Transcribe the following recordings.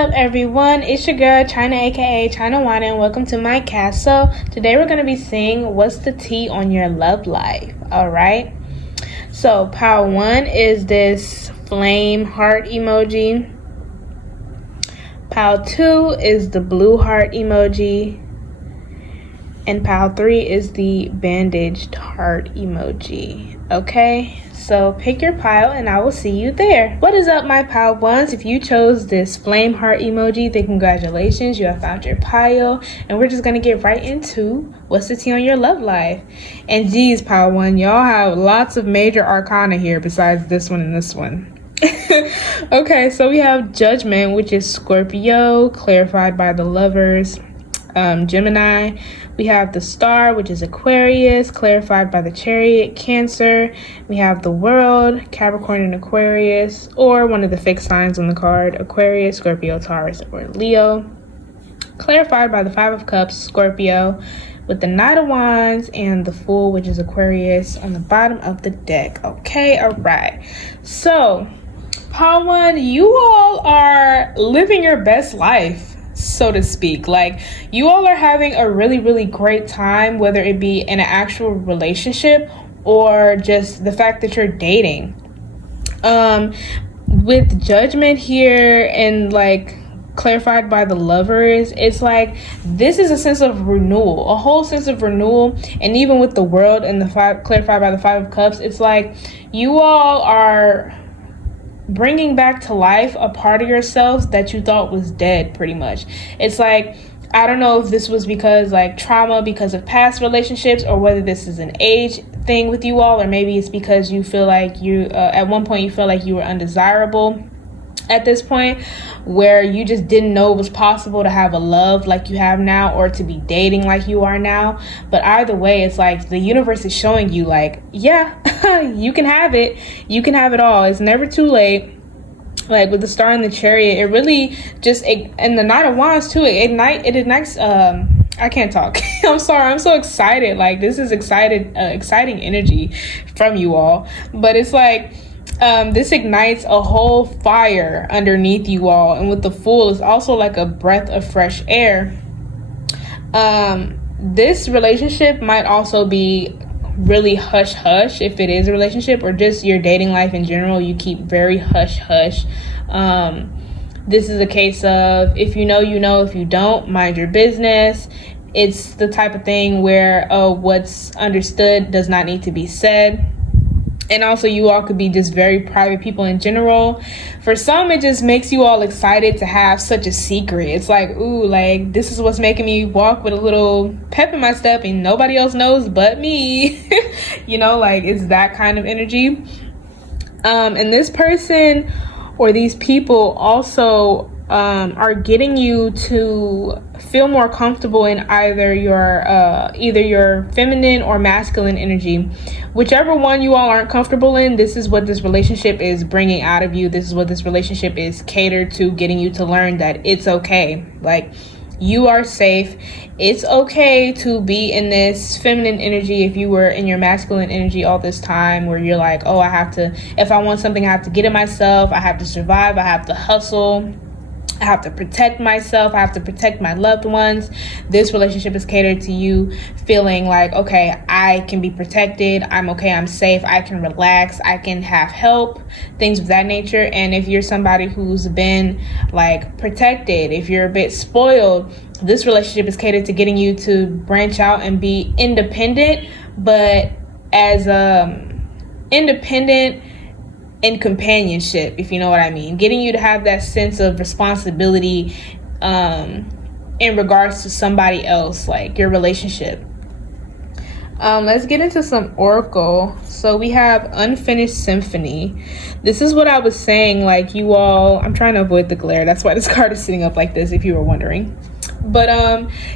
up, everyone? It's your girl China, aka China Wine, and welcome to my cast. So today we're going to be seeing what's the tea on your love life. Alright, so pile 1 is this flame heart emoji. Pile 2 is the blue heart emoji, and pile 3 is the bandaged heart emoji. Okay, so pick your pile and I will see you there. What is up, my pile ones? If you chose this flame heart emoji, then congratulations, you have found your pile, and we're just gonna get right into what's the tea on your love life. And geez, pile 1, y'all have lots of major arcana here besides this one and this one. Okay, so we have Judgment, which is Scorpio, clarified by the Lovers, Gemini. We have the Star, which is Aquarius, clarified by the Chariot, Cancer. We have the World, Capricorn and Aquarius, or one of the fixed signs on the card, Aquarius, Scorpio, Taurus, or Leo, clarified by the Five of Cups, Scorpio, with the Knight of Wands and the Fool, which is Aquarius, on the bottom of the deck. Okay, all right. So, pile 1, you all are living your best life, so to speak. Like, you all are having a really great time, whether it be in an actual relationship or just the fact that you're dating. With Judgment here and like clarified by the Lovers, it's like this is a sense of renewal, a whole sense of renewal. And even with the World and the clarified by the Five of Cups, it's like you all are bringing back to life a part of yourselves that you thought was dead, pretty much. It's like, I don't know if this was because like trauma because of past relationships, or whether this is an age thing with you all, or maybe it's because you feel like you at one point you felt like you were undesirable at this point, where you just didn't know it was possible to have a love like you have now, or to be dating like you are now. But either way, it's like the universe is showing you like, yeah, you can have it. You can have it all. It's never too late. Like with the Star and the Chariot, it really just, and the Knight of Wands too, it ignites, I can't talk. I'm sorry. I'm so excited. Like, this is exciting energy from you all. But it's like, this ignites a whole fire underneath you all. And with the Fool, it's also like a breath of fresh air. This relationship might also be really hush hush, if it is a relationship, or just your dating life in general. You keep very hush hush. This is a case of, if you know, you know. If you don't, mind your business. It's the type of thing where what's understood does not need to be said. And also, you all could be just very private people in general. For some, it just makes you all excited to have such a secret. It's like, ooh, like, this is what's making me walk with a little pep in my step, and nobody else knows but me. You know, like, it's that kind of energy. And this person or these people also are getting you to feel more comfortable in either your feminine or masculine energy. Whichever one you all aren't comfortable in, this is what this relationship is bringing out of you. This is what this relationship is catered to, getting you to learn that it's okay. Like, you are safe. It's okay to be in this feminine energy if you were in your masculine energy all this time, where you're like, oh, if I want something, I have to get it myself. I have to survive. I have to hustle. I have to protect myself. I have to protect my loved ones. This relationship is catered to you feeling like, okay, I can be protected. I'm okay. I'm safe. I can relax. I can have help, things of that nature. And if you're somebody who's been like protected, if you're a bit spoiled, this relationship is catered to getting you to branch out and be independent, but as independent in companionship, if you know what I mean. Getting you to have that sense of responsibility in regards to somebody else, like your relationship. Let's get into some oracle. So we have Unfinished Symphony. This is what I was saying, like, you all, I'm trying to avoid the glare, that's why this card is sitting up like this, if you were wondering. But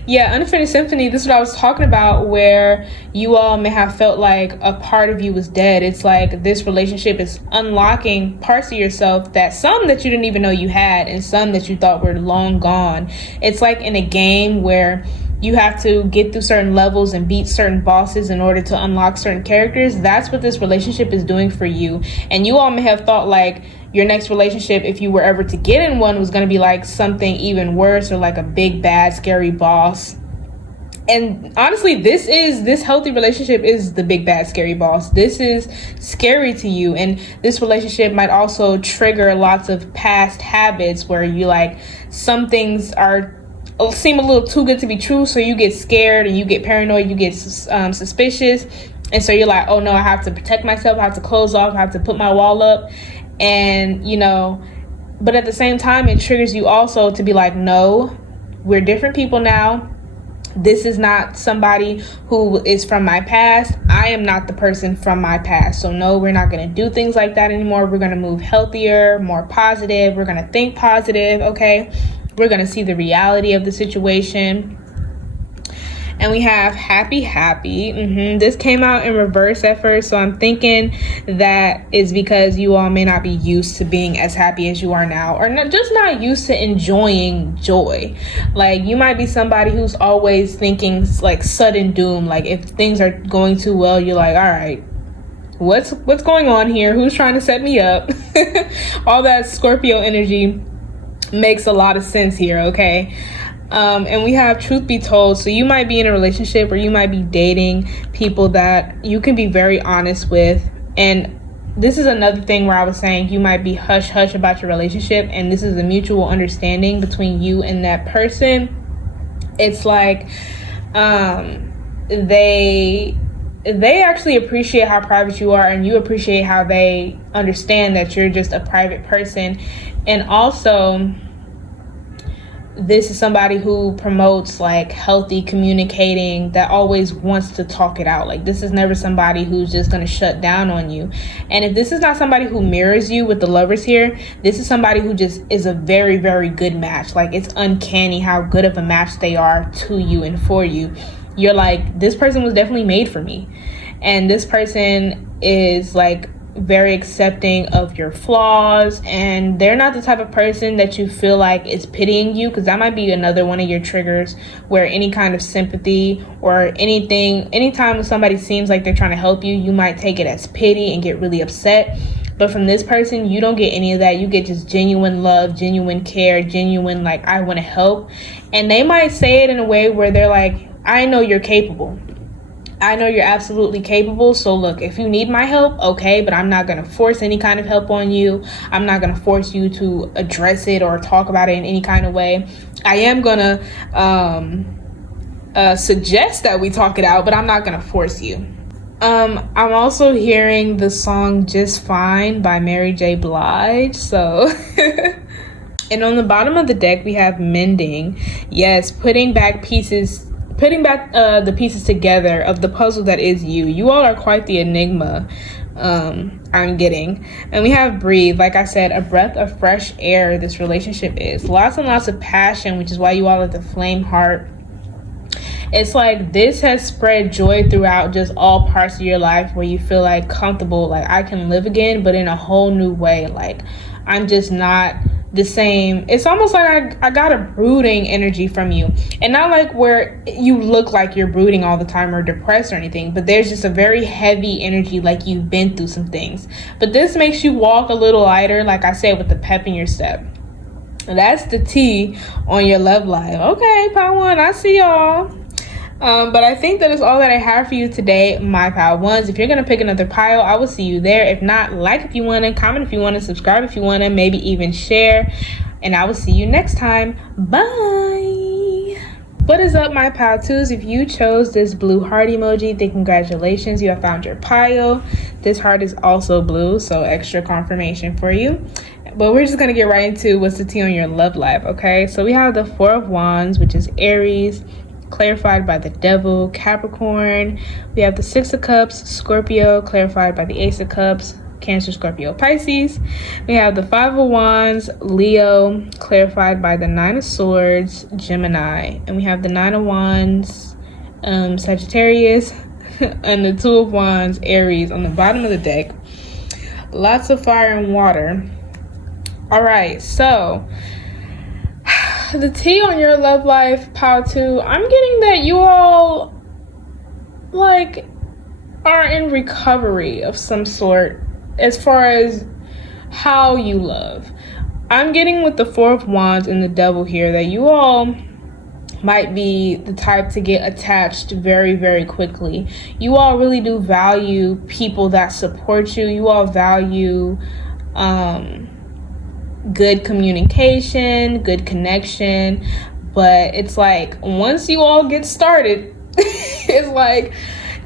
yeah, Unfinished Symphony, this is what I was talking about, where you all may have felt like a part of you was dead. It's like this relationship is unlocking parts of yourself, that some that you didn't even know you had, and some that you thought were long gone. It's like in a game where you have to get through certain levels and beat certain bosses in order to unlock certain characters. That's what this relationship is doing for you. And you all may have thought like your next relationship, if you were ever to get in one, was going to be like something even worse, or like a big bad scary boss. And honestly, this healthy relationship is the big bad scary boss. This is scary to you, and this relationship might also trigger lots of past habits where you like some things seem a little too good to be true, so you get scared and you get paranoid, you get suspicious, and so you're like, oh no, I have to protect myself, I have to close off, I have to put my wall up. And but at the same time, it triggers you also to be like, no, we're different people now. This is not somebody who is from my past. I am not the person from my past. So no, we're not going to do things like that anymore. We're going to move healthier, more positive. We're going to think positive, okay? We're going to see the reality of the situation. And we have happy. This came out in reverse at first, so I'm thinking that is because you all may not be used to being as happy as you are now, or not used to enjoying joy. Like, you might be somebody who's always thinking like sudden doom. Like, if things are going too well, you're like, all right, what's going on here? Who's trying to set me up? All that Scorpio energy makes a lot of sense here, okay? And we have truth be told. So you might be in a relationship, or you might be dating people that you can be very honest with. And this is another thing where I was saying you might be hush hush about your relationship, and this is a mutual understanding between you and that person. It's like they actually appreciate how private you are, and you appreciate how they understand that you're just a private person. And also, this is somebody who promotes like healthy communicating, that always wants to talk it out. Like, this is never somebody who's just going to shut down on you. And if this is not somebody who mirrors you with the Lovers here, this is somebody who just is a very, very good match. Like, it's uncanny how good of a match they are to you and for you. You're like, this person was definitely made for me. And this person is like very accepting of your flaws, and they're not the type of person that you feel like is pitying you, because that might be another one of your triggers, where any kind of sympathy or anytime somebody seems like they're trying to help you, you might take it as pity and get really upset. But from this person, you don't get any of that. You get just genuine love, genuine care, genuine like, I want to help. And they might say it in a way where they're like, I know you're capable. I know you're absolutely capable. So look, if you need my help, okay, but I'm not going to force any kind of help on you. I'm not going to force you to address it or talk about it in any kind of way. I am going to suggest that we talk it out, but I'm not going to force you. I'm also hearing the song Just Fine by Mary J. Blige. So and on the bottom of the deck, we have mending. Yes, putting back the pieces together of the puzzle that is you. You all are quite the enigma, I'm getting. And we have breathe. Like I said, a breath of fresh air this relationship is. Lots and lots of passion, which is why you all are the flame heart. It's like this has spread joy throughout just all parts of your life, where you feel like comfortable, like I can live again, but in a whole new way. Like, I'm just not the same. It's almost like I got a brooding energy from you, and not like where you look like you're brooding all the time or depressed or anything, but there's just a very heavy energy, like you've been through some things. But this makes you walk a little lighter, like I said, with the pep in your step. That's the T on your love life. Okay, Power One, I see y'all. But I think that is all that I have for you today, my Power Ones. If you're going to pick another pile, I will see you there. If not, like if you want to, comment if you want to, subscribe if you want to, maybe even share. And I will see you next time. Bye! What is up, my Power Twos? If you chose this blue heart emoji, then congratulations, you have found your pile. This heart is also blue, so extra confirmation for you. But we're just going to get right into what's the tea on your love life, okay? So we have the Four of Wands, which is Aries, clarified by the Devil, Capricorn. We have the Six of Cups, Scorpio, clarified by the Ace of Cups, Cancer, Scorpio, Pisces. We have the Five of Wands, Leo, clarified by the Nine of Swords, Gemini. And we have the Nine of Wands, Sagittarius, and the Two of Wands, Aries, on the bottom of the deck. Lots of fire and water. All right, so the tea on your love life, pile 2, I'm getting that you all like are in recovery of some sort as far as how you love. I'm getting with the 4 of Wands and the Devil here that you all might be the type to get attached very, very quickly. You all really do value people that support you. You all value good communication, good connection. But it's like once you all get started, it's like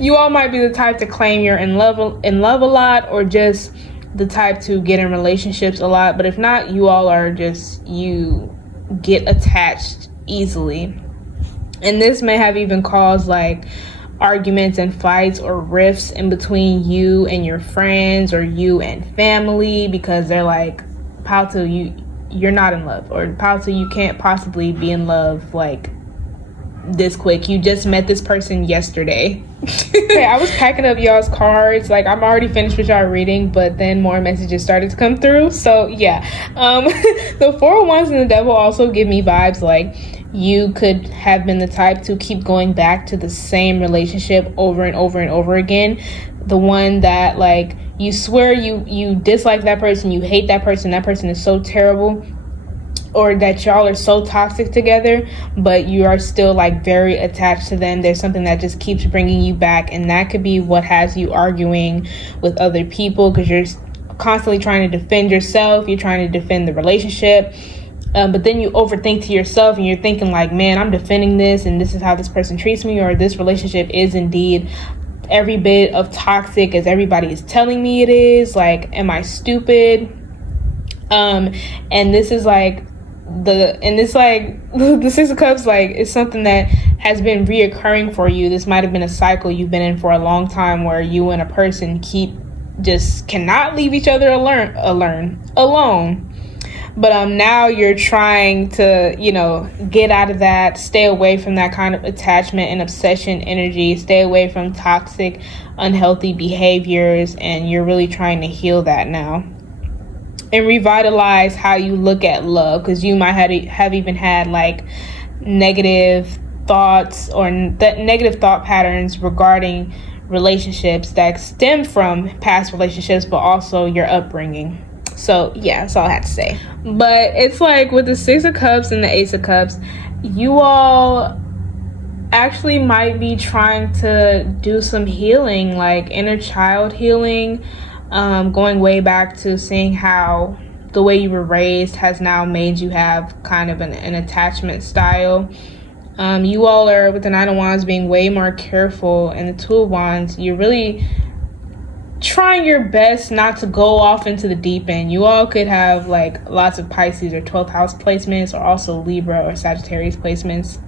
you all might be the type to claim you're in love a lot, or just the type to get in relationships a lot. But if not, you all are just, you get attached easily. And this may have even caused like arguments and fights or rifts in between you and your friends or you and family, because they're like, Palto, you're not in love, or Palto, you can't possibly be in love like this quick. You just met this person yesterday. Okay, I was packing up y'all's cards. Like, I'm already finished with y'all reading, but then more messages started to come through. So yeah, the 4 of Wands and the Devil also give me vibes like you could have been the type to keep going back to the same relationship over and over and over again. The one that like you swear you dislike that person, you hate that person is so terrible, or that y'all are so toxic together, but you are still like very attached to them. There's something that just keeps bringing you back, and that could be what has you arguing with other people, because you're constantly trying to defend yourself, you're trying to defend the relationship, but then you overthink to yourself and you're thinking like, man, I'm defending this and this is how this person treats me, or this relationship is indeed every bit of toxic as everybody is telling me it is. Like, am I stupid? And this is like the 6 of Cups, like, it's something that has been reoccurring for you. This might have been a cycle you've been in for a long time, where you and a person cannot leave each other alone. But now you're trying to, get out of that, stay away from that kind of attachment and obsession energy, stay away from toxic, unhealthy behaviors, and you're really trying to heal that now and revitalize how you look at love, because you might have even had like negative thoughts or negative thought patterns regarding relationships that stem from past relationships, but also your upbringing. So yeah, that's all I had to say. But it's like with the 6 of Cups and the Ace of Cups, you all actually might be trying to do some healing, like inner child healing, going way back to seeing how the way you were raised has now made you have kind of an attachment style. You all are, with the 9 of Wands, being way more careful, and the 2 of Wands, you're really trying your best not to go off into the deep end. You all could have like lots of Pisces or 12th house placements, or also Libra or Sagittarius placements,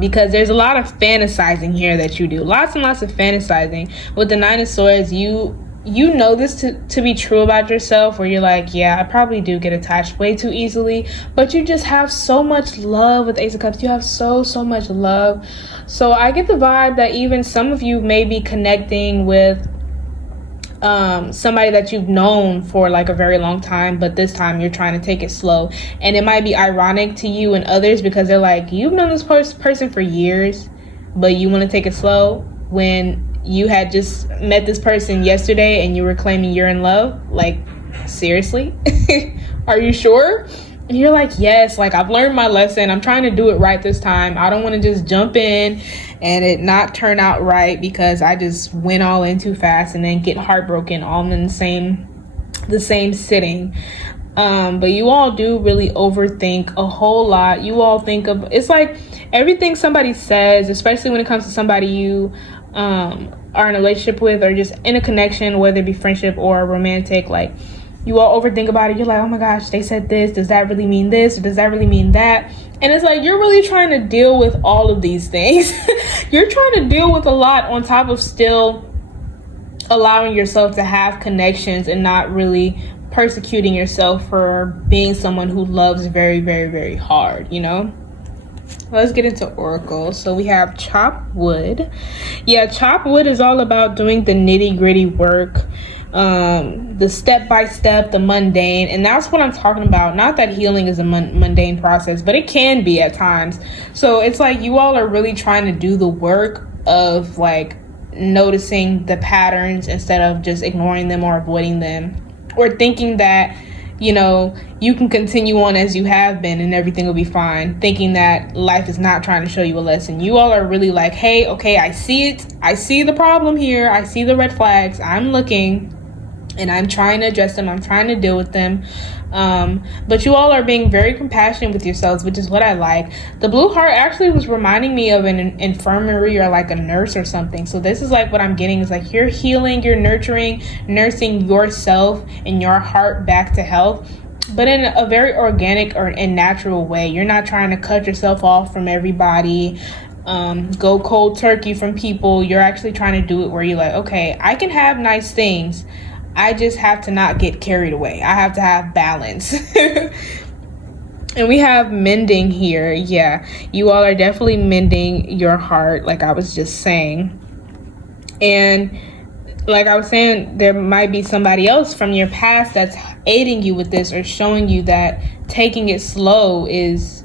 because there's a lot of fantasizing here that you do, lots and lots of fantasizing. With the 9 of Swords, you know this to be true about yourself, where you're like, yeah, I probably do get attached way too easily, but you just have so much love. With Ace of Cups, you have so much love. So I get the vibe that even some of you may be connecting with somebody that you've known for like a very long time, but this time you're trying to take it slow. And it might be ironic to you and others, because they're like, you've known this person for years, but you want to take it slow, when you had just met this person yesterday and you were claiming you're in love. Like, seriously? Are you sure? And you're like, yes, like, I've learned my lesson. I'm trying to do it right this time. I don't want to just jump in and it not turn out right because I just went all in too fast and then get heartbroken all in the same sitting. But you all do really overthink a whole lot. You all think of, it's like everything somebody says, especially when it comes to somebody you are in a relationship with, or just in a connection, whether it be friendship or romantic, like, you all overthink about it. You're like, oh my gosh, they said this. Does that really mean this? Or does that really mean that? And it's like, you're really trying to deal with all of these things. You're trying to deal with a lot on top of still allowing yourself to have connections and not really persecuting yourself for being someone who loves very, very, very hard, Let's get into Oracle. So we have Chop Wood. Yeah, Chop Wood is all about doing the nitty-gritty work, the step-by-step, the mundane. And that's what I'm talking about. Not that healing is a mundane process, but it can be at times. So it's like you all are really trying to do the work of like noticing the patterns instead of just ignoring them or avoiding them, or thinking that, you know, you can continue on as you have been and everything will be fine, thinking that life is not trying to show you a lesson. You all are really like, hey, okay, I see it. I see the problem here. I see the red flags. I'm looking and I'm trying to address them. I'm trying to deal with them. But you all are being very compassionate with yourselves, which is what I like. The blue heart actually was reminding me of an infirmary or like a nurse or something. So this is like what I'm getting is like you're healing, you're nursing yourself and your heart back to health, but in a very organic and natural way. You're not trying to cut yourself off from everybody, go cold turkey from people. You're actually trying to do it where you're like, okay, I can have nice things. I just have to not get carried away. I have to have balance. And we have mending here. Yeah, you all are definitely mending your heart, like I was just saying. And like I was saying, there might be somebody else from your past that's aiding you with this or showing you that taking it slow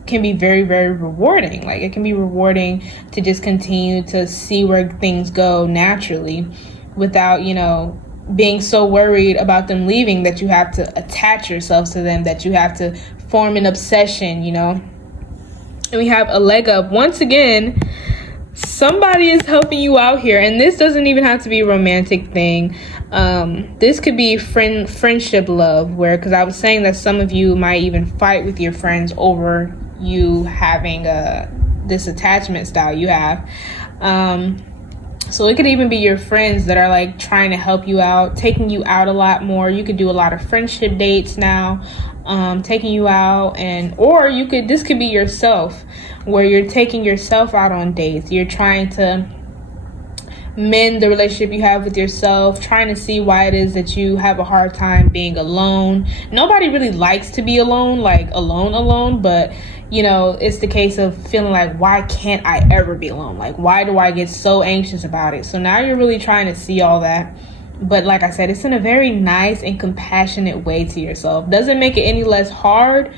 can be very, very rewarding. Like it can be rewarding to just continue to see where things go naturally without, you know, being so worried about them leaving that you have to attach yourselves to them, that you have to form an obsession, you know. And we have a leg up. Once again, somebody is helping you out here, and this doesn't even have to be a romantic thing. This could be friendship love, where, because I was saying that some of you might even fight with your friends over you having this attachment style you have. So it could even be your friends that are like trying to help you out, taking you out a lot more. You could do a lot of friendship dates now, taking you out, this could be yourself, where you're taking yourself out on dates. You're trying to mend the relationship you have with yourself, trying to see why it is that you have a hard time being alone. Nobody really likes to be alone, like alone, but you know, it's the case of feeling like, why can't I ever be alone? Like, why do I get so anxious about it? So now you're really trying to see all that. But like I said, it's in a very nice and compassionate way to yourself. Doesn't make it any less hard.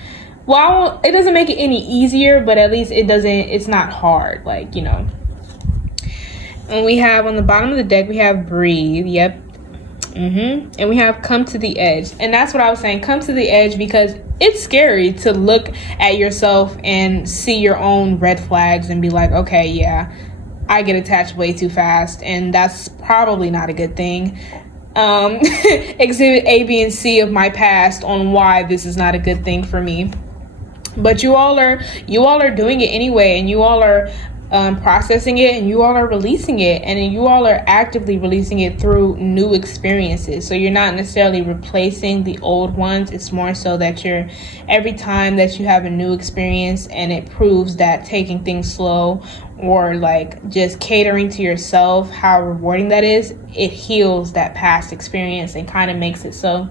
Well, it doesn't make it any easier, but at least it's not hard, like, you know. And we have on the bottom of the deck, we have breathe. Yep. And we have come to the edge. And that's what I was saying, come to the edge, because it's scary to look at yourself and see your own red flags and be like, okay, yeah, I get attached way too fast, and that's probably not a good thing. Exhibit A, B, and C of my past on why this is not a good thing for me. But you all are doing it anyway, and you all are processing it, and you all are releasing it, and you all are actively releasing it through new experiences. So you're not necessarily replacing the old ones. It's more so that every time that you have a new experience and it proves that taking things slow or like just catering to yourself, how rewarding that is, it heals that past experience and kind of makes it so,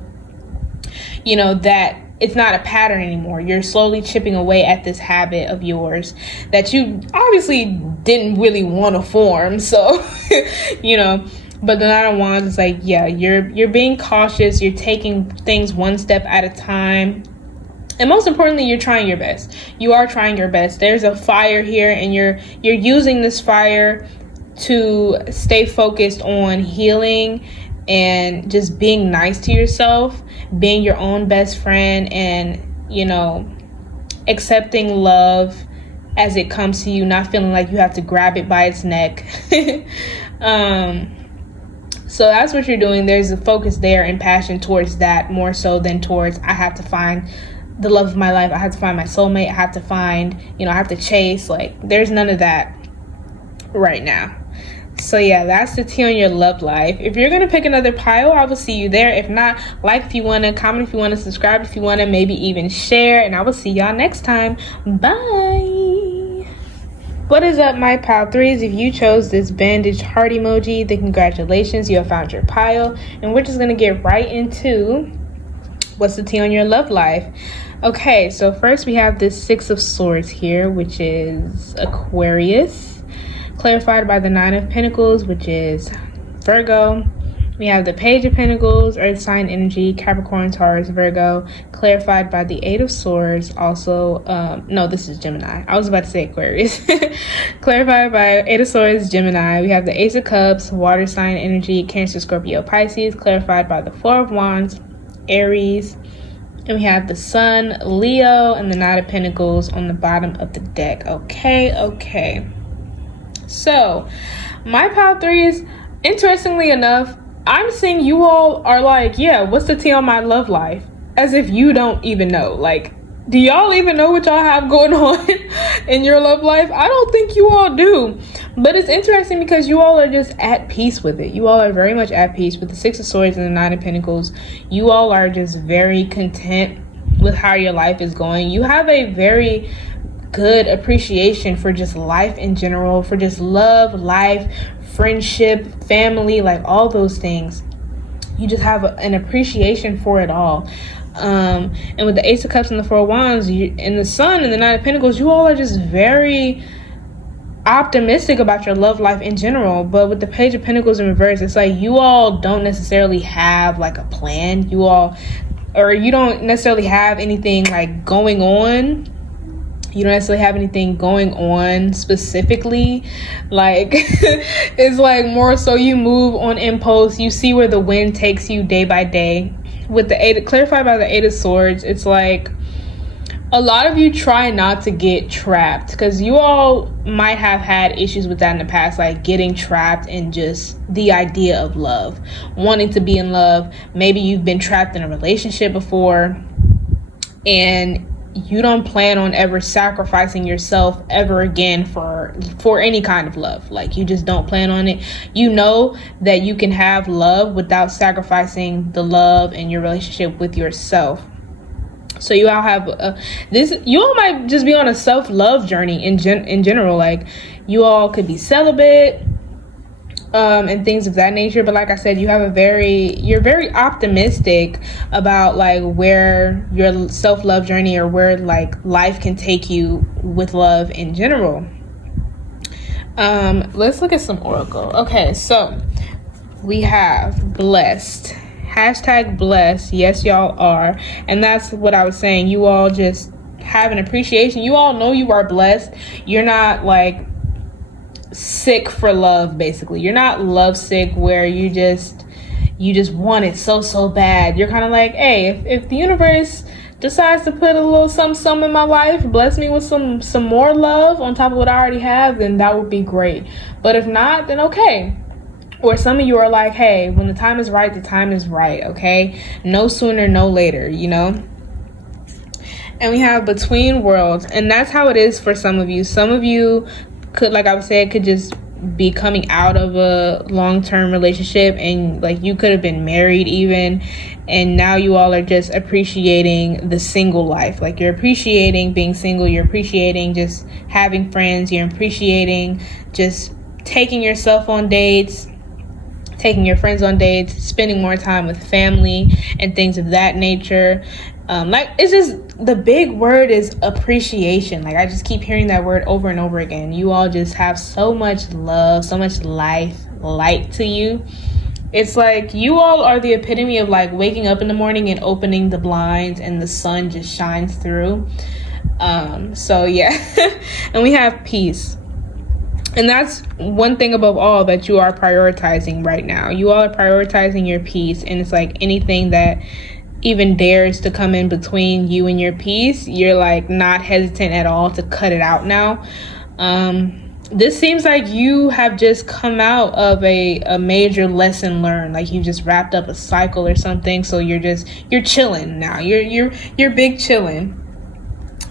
you know, that it's not a pattern anymore. You're slowly chipping away at this habit of yours that you obviously didn't really want to form. So, you know, but the Nine of Wands is like, yeah, you're being cautious. You're taking things one step at a time. And most importantly, you're trying your best. You are trying your best. There's a fire here, and you're using this fire to stay focused on healing and just being nice to yourself, being your own best friend, and, you know, accepting love as it comes to you, not feeling like you have to grab it by its neck. So that's what you're doing. There's a focus there and passion towards that, more so than towards, I have to find the love of my life, I have to find my soulmate, I have to find, you know, I have to chase. Like, there's none of that right now. So yeah, that's the tea on your love life. If you're going to pick another pile, I will see you there. If not, like if you want to, comment if you want to, subscribe if you want to, maybe even share. And I will see y'all next time. Bye. What is up, my pile threes? If you chose this bandage heart emoji, then congratulations, you have found your pile. And we're just going to get right into what's the tea on your love life. Okay, so first we have this Six of Swords here, which is Aquarius, clarified by the Nine of Pentacles, which is Virgo. We have the Page of Pentacles, Earth sign energy, Capricorn, Taurus, Virgo, clarified by the Eight of Swords. Also, no, this is Gemini. I was about to say Aquarius. Clarified by Eight of Swords, Gemini. We have the Ace of Cups, water sign energy, Cancer, Scorpio, Pisces, clarified by the Four of Wands, Aries. And we have the Sun, Leo, and the Knight of Pentacles on the bottom of the deck. Okay. So, my pile threes, interestingly enough, I'm seeing you all are like, yeah, what's the tea on my love life? As if you don't even know. Like, do y'all even know what y'all have going on in your love life? I don't think you all do. But it's interesting because you all are just at peace with it. You all are very much at peace with the Six of Swords and the Nine of Pentacles. You all are just very content with how your life is going. You have a very good appreciation for just life in general, for just love, life, friendship, family, like all those things. You just have an appreciation for it all. And with the Ace of Cups and the Four of Wands, and the Sun and the Nine of Pentacles, you all are just very optimistic about your love life in general. But with the Page of Pentacles in reverse, it's like you all don't necessarily have like a plan. You don't necessarily have anything like going on. You don't necessarily have anything going on specifically. Like, it's like more so you move on impulse. You see where the wind takes you day by day. With the clarified by the Eight of Swords, it's like a lot of you try not to get trapped, because you all might have had issues with that in the past, like getting trapped in just the idea of love, wanting to be in love. Maybe you've been trapped in a relationship before, and you don't plan on ever sacrificing yourself ever again for any kind of love. Like, you just don't plan on it. You know that you can have love without sacrificing the love and your relationship with yourself. So you all have you all might just be on a self-love journey in general. Like, you all could be celibate, and things of that nature. But like I said, you're very optimistic about like where your self-love journey, or where like life can take you with love in general. Let's look at some oracle. Okay, so we have blessed. Hashtag blessed. Yes, y'all are. And that's what I was saying. You all just have an appreciation. You all know you are blessed. You're not like sick for love, basically. You're not love sick where you just want it so bad. You're kind of like, hey, if the universe decides to put a little some in my life, bless me with some more love on top of what I already have, then that would be great. But if not, then okay. Or some of you are like, hey, when the time is right, the time is right, okay? No sooner, no later, you know? And we have between worlds, and that's how it is for some of you. Some of you could, like I was saying, could just be coming out of a long-term relationship, and like you could have been married even, and now you all are just appreciating the single life. Like, you're appreciating being single, you're appreciating just having friends, you're appreciating just taking yourself on dates, taking your friends on dates, spending more time with family and things of that nature. Like, it's just, the big word is appreciation. Like, I just keep hearing that word over and over again. You all just have so much love, so much light to you. It's like you all are the epitome of like waking up in the morning and opening the blinds and the sun just shines through. So yeah. And we have peace. And that's one thing above all that you are prioritizing right now. You all are prioritizing your peace. And it's like anything that even dares to come in between you and your peace, you're like not hesitant at all to cut it out now. This seems like you have just come out of a major lesson learned. Like, you just wrapped up a cycle or something. So you're chilling now. You're big chilling.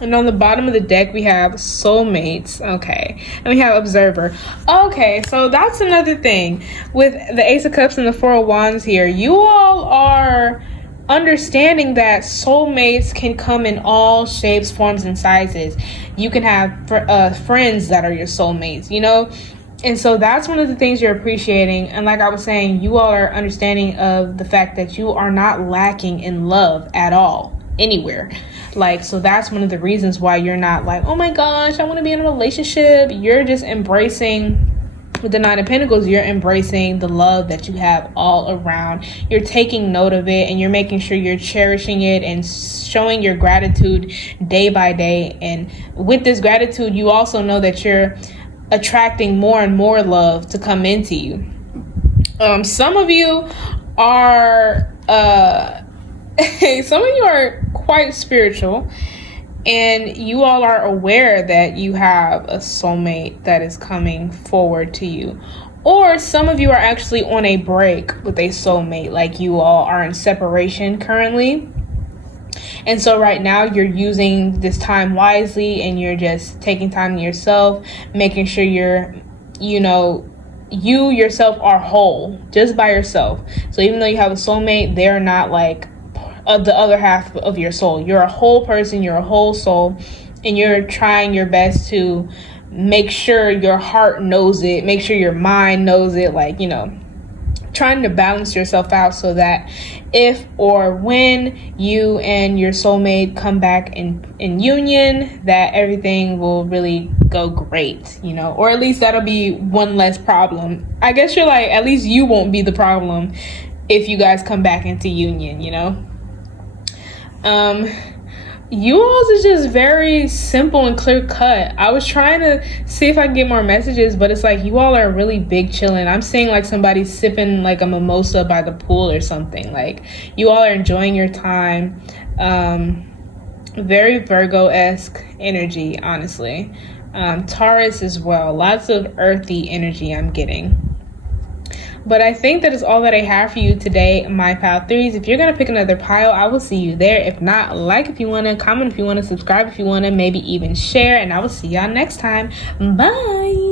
And on the bottom of the deck, we have soulmates. Okay. And we have observer. Okay. So that's another thing with the Ace of Cups and the Four of Wands here. You all are understanding that soulmates can come in all shapes, forms, and sizes. You can have friends that are your soulmates, you know? And so that's one of the things you're appreciating. And like I was saying, you all are understanding of the fact that you are not lacking in love at all, anywhere. Like, so that's one of the reasons why you're not like, oh my gosh, I want to be in a relationship. You're just embracing with the Nine of Pentacles, you're embracing the love that you have all around. You're taking note of it, and you're making sure you're cherishing it and showing your gratitude day by day. And with this gratitude, you also know that you're attracting more and more love to come into you. Some of you are quite spiritual, and you all are aware that you have a soulmate that is coming forward to you. Or some of you are actually on a break with a soulmate, like you all are in separation currently. And so right now you're using this time wisely, and you're just taking time to yourself, making sure you yourself are whole just by yourself. So even though you have a soulmate, they're not like the other half of your soul. You're a whole person, you're a whole soul, and you're trying your best to make sure your heart knows it, make sure your mind knows it, like, trying to balance yourself out so that if or when you and your soulmate come back in union, that everything will really go great, or at least that'll be one less problem. I guess you're like, at least you won't be the problem if you guys come back into union, You all's is just very simple and clear cut. I was trying to see if I can get more messages, but it's like you all are really big chilling. I'm seeing like somebody sipping like a mimosa by the pool or something. Like you all are enjoying your time. Very Virgo-esque energy, honestly. Taurus as well. Lots of earthy energy I'm getting. But I think that is all that I have for you today, my pile threes. If you're going to pick another pile, I will see you there. If not, like if you want to, comment if you want to, subscribe if you want to, maybe even share. And I will see y'all next time. Bye.